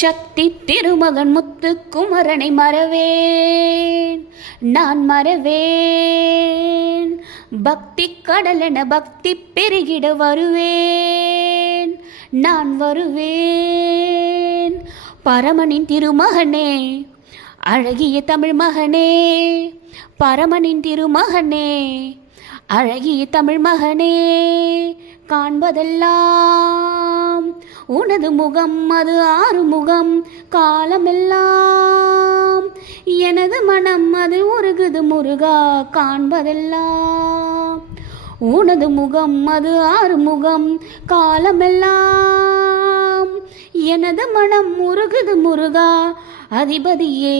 சக்தி திருமகன் முத்து குமரனை மறவேன், நான் மறவேன். பக்தி கடலென பக்தி பெருகிட வருவேன், நான் வருவேன். பரமனின் திருமகனே, அழகிய தமிழ் மகனே, பரமனின் திருமகனே, அழகிய தமிழ் மகனே. காண்பதெல்லாம் உனது முகம், அது ஆறுமுகம். காலமெல்லாம் எனது மனம் அது உருகுது முருகா. காண்பதெல்லாம் உனது முகம், அது ஆறுமுகம். காலமெல்லாம் எனது மனம் உருகுது முருகா. அதிபதியே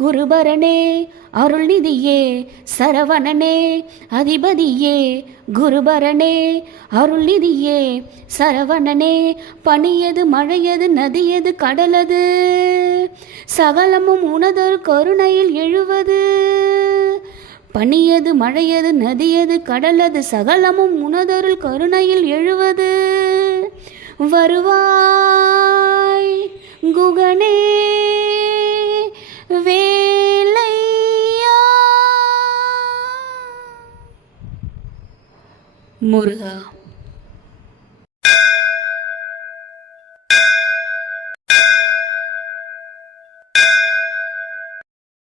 குருபரனே, அருள்நிதியே சரவணனே. அதிபதியே குருபரனே, அருள்நிதியே சரவணனே. பனியது மழையது நதியது கடலது, சகலமும் உனதொரு கருணையில் எழுவது. பனியது மழையது நதியது கடலது, சகலமும் உனதொரு கருணையில் எழுவது. வருவாய் குகனே வேலையா முருகா.